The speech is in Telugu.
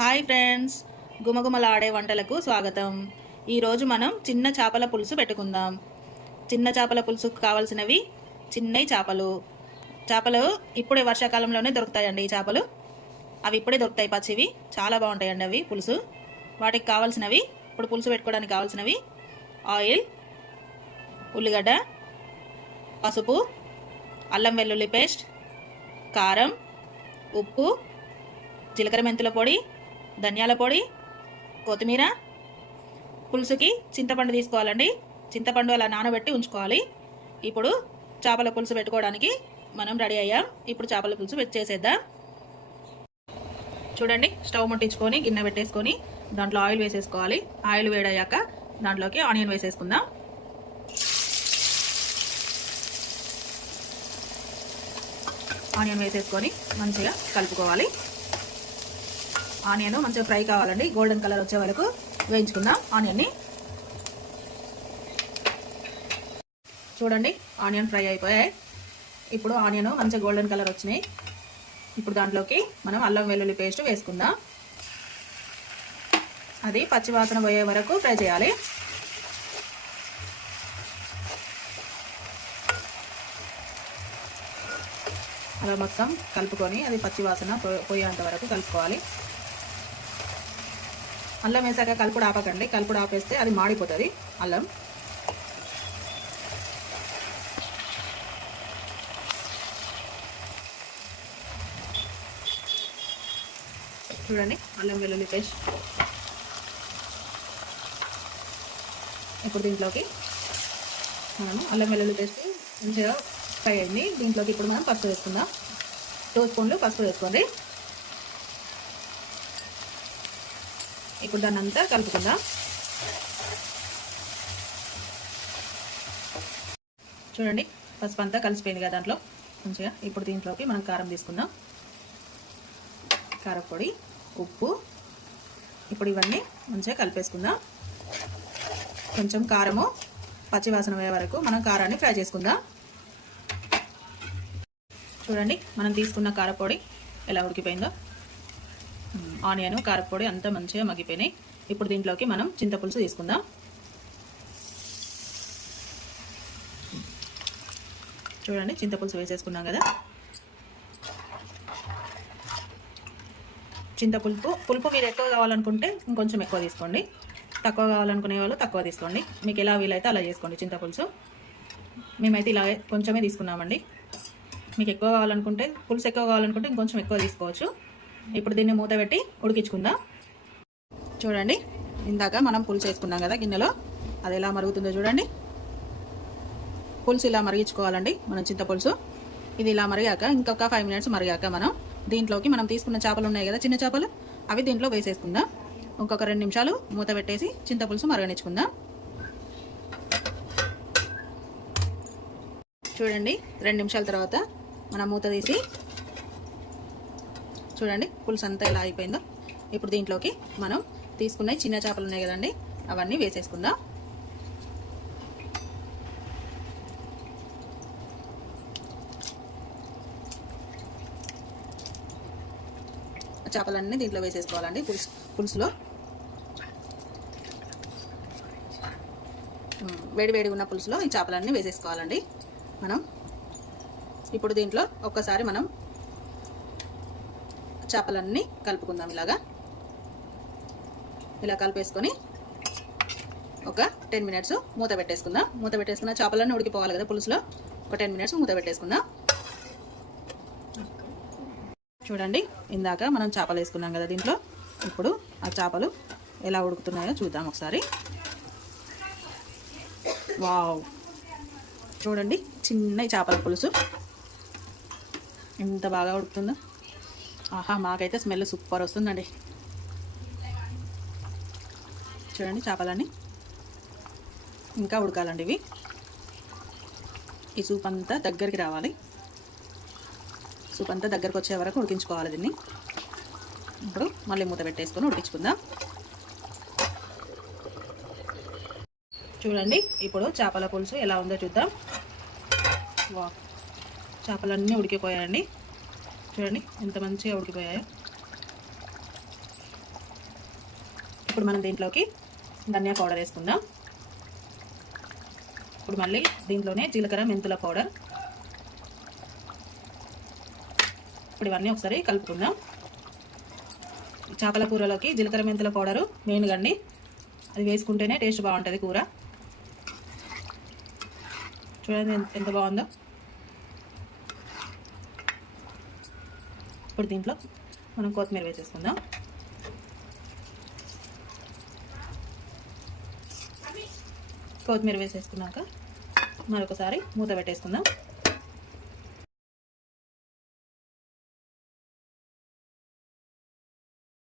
Hi friends. గుమగుమలాడే వంటలకు స్వాగతం. ఈరోజు మనం చిన్న చేపల పులుసు పెట్టుకుందాం. చిన్న చేపల పులుసుకు కావాల్సినవి చిన్నవి చేపలు. చేపలు ఇప్పుడే వర్షాకాలంలోనే దొరుకుతాయండి ఈ చేపలు. అవి ఇప్పుడే దొరుకుతాయి పచ్చివి. చాలా బాగుంటాయండి అవి పులుసు. వాటికి కావాల్సినవి ఇప్పుడు పులుసు పెట్టుకోవడానికి కావాల్సినవి ఆయిల్ ఉల్లిగడ్డ పసుపు అల్లం వెల్లుల్లి పేస్ట్ కారం ఉప్పు జీలకర్ర మెంతుల పొడి ధనియాల పొడి కొత్తిమీర పులుసుకి చింతపండు తీసుకోవాలండి. చింతపండు అలా నానబెట్టి ఉంచుకోవాలి. ఇప్పుడు చేపల పులుసు పెట్టుకోవడానికి మనం రెడీ అయ్యాం. ఇప్పుడు చేపల పులుసు పెట్టి చేసేద్దాం చూడండి స్టవ్ ముట్టించుకొని గిన్నె పెట్టేసుకొని దాంట్లో ఆయిల్ వేసేసుకోవాలి. ఆయిల్ వేడయ్యాక దాంట్లోకి ఆనియన్ వేసేసుకుందాం. ఆనియన్ వేసేసుకొని మంచిగా కలుపుకోవాలి. ఆనియన్ మంచిగా ఫ్రై కావాలండి. గోల్డెన్ కలర్ వచ్చే వరకు వేయించుకుందాం ఆనియన్ని. చూడండి ఆనియన్ ఫ్రై అయిపోయాయి. ఇప్పుడు ఆనియన్ మంచిగా గోల్డెన్ కలర్ వచ్చినాయి. ఇప్పుడు దాంట్లోకి మనం అల్లం వెల్లుల్లి పేస్ట్ వేసుకుందాం. అది పచ్చివాసన పోయే వరకు ఫ్రై చేయాలి. అలా మొత్తం కలుపుకొని అది పచ్చివాసన పోయేంత వరకు కలుపుకోవాలి. అల్లం వేసాక కలుపుడు ఆపకండి. కలుపుడు ఆపేస్తే అది మాడిపోతుంది అల్లం. చూడండి అల్లం వెల్లుల్లి పేస్ట్. ఇప్పుడు దీంట్లోకి మనము అల్లం వెల్లుల్లి పేస్ట్ మంచిగా ఫ్రై అయింది. దీంట్లోకి ఇప్పుడు మనం పసుపు వేసుకుందాం. టూ స్పూన్లు పసుపు వేసుకోండి. ఇప్పుడు దాన్ని అంతా కలుపుకుందాం. చూడండి పసుపు అంతా కలిసిపోయింది కదా దాంట్లో. మంచిగా ఇప్పుడు దీంట్లోకి మనం కారం తీసుకుందాం. కారపొడి ఉప్పు. ఇప్పుడు ఇవన్నీ మంచిగా కలిపేసుకుందాం. కొంచెం కారము పచ్చివాసన అయ్యే వరకు మనం కారాన్ని ఫ్రై చేసుకుందాం. చూడండి మనం తీసుకున్న కారపొడి ఎలా ఉడికిపోయిందో. ఆనియన్ కారపొడి అంతా మంచిగా మగ్గిపోయినాయి. ఇప్పుడు దీంట్లోకి మనం చింతపులుసు తీసుకుందాం. చూడండి చింతపులుసు వేసేసుకున్నాం కదా. చింతపులుపు పులుపు మీరు ఎక్కువ కావాలనుకుంటే ఇంకొంచెం ఎక్కువ తీసుకోండి. తక్కువ కావాలనుకునే వాళ్ళు తక్కువ తీసుకోండి. మీకు ఎలా వీలైతే అలా చేసుకోండి చింతపులుసు. మేమైతే ఇలా కొంచెమే తీసుకున్నామండి. మీకు ఎక్కువ కావాలనుకుంటే పులుసు ఎక్కువ కావాలనుకుంటే ఇంకొంచెం ఎక్కువ తీసుకోవచ్చు. ఇప్పుడు దీన్ని మూత పెట్టి ఉడికించుకుందాం. చూడండి ఇందాక మనం పులుసు వేసుకున్నాం కదా గిన్నెలో. అది ఎలా మరుగుతుందో చూడండి. పులుసు ఇలా మరిగించుకోవాలండి మనం చింతపులుసు ఇది ఇలా మరిగాక ఇంకొక ఫైవ్ మినిట్స్ మరిగాక మనం దీంట్లోకి మనం తీసుకున్న చేపలు ఉన్నాయి కదా చిన్న చేపలు అవి దీంట్లో వేసేసుకుందాం. ఇంకొక రెండు నిమిషాలు మూత పెట్టేసి చింతపులుసు మరగనిచ్చుకుందాం. చూడండి రెండు నిమిషాల తర్వాత మనం మూత తీసి చూడండి పులుసు అంతా ఎలా అయిపోయిందో. ఇప్పుడు దీంట్లోకి మనం తీసుకున్న చిన్న చేపలు ఉన్నాయి కదండి అవన్నీ వేసేసుకుందాం. చేపలన్నీ దీంట్లో వేసేసుకోవాలండి పులుసు పులుసులో. ఉమ్, వేడి వేడి ఉన్న పులుసులో ఈ చేపలన్నీ వేసేసుకోవాలండి మనం. ఇప్పుడు దీంట్లో ఒక్కసారి మనం చేపలన్నీ కలుపుకుందాం ఇలాగా. ఇలా కలిపేసుకొని ఒక టెన్ మినిట్స్ మూత పెట్టేసుకుందాం. మూత పెట్టేసుకున్న చేపలన్నీ ఉడికిపోవాలి కదా పులుసులో. ఒక టెన్ మినిట్స్ మూత పెట్టేసుకుందాం. చూడండి ఇందాక మనం చేపలు వేసుకున్నాం కదా దీంట్లో. ఇప్పుడు ఆ చేపలు ఎలా ఉడుకుతున్నాయో చూద్దాం ఒకసారి. వావ్! చూడండి చిన్న చేపల పులుసు. ఎంత బాగా ఉడుకుతుందో. ఆహా మాకైతే స్మెల్ సూపర్ వస్తుందండి. చూడండి చేపలని ఇంకా ఉడకాలండి ఇవి. ఈ సూప్ అంతా దగ్గరికి రావాలి. సూప్ అంతా దగ్గరకు వచ్చే వరకు ఉడికించుకోవాలి దీన్ని. ఇప్పుడు మళ్ళీ మూత పెట్టేసుకొని ఉడికించుకుందాం. చూడండి ఇప్పుడు చేపల పులుసు ఎలా ఉందో చూద్దాం. వా చేపలన్నీ ఉడికిపోయాయండి. చూడండి ఎంత మంచిగా ఉడికిపోయాయో. ఇప్పుడు మనం దీంట్లోకి ధనియా పౌడర్ వేసుకుందాం. ఇప్పుడు మళ్ళీ దీంట్లోనే జీలకర్ర మెంతుల పౌడర్. ఇప్పుడు ఇవన్నీ ఒకసారి కలుపుకుందాం. చేపల కూరలోకి జీలకర్ర మెంతుల పౌడరు మెయిన్గా అండి. అది వేసుకుంటేనే టేస్ట్ బాగుంటుంది కూర. చూడండి ఎంత- ఎంత బాగుందో. ఇప్పుడు దీంట్లో మనం కొత్తిమీర వేసేసుకుందాం. కొత్తిమీర వేసేసుకున్నాక మరొకసారి మూత పెట్టేసుకుందాం.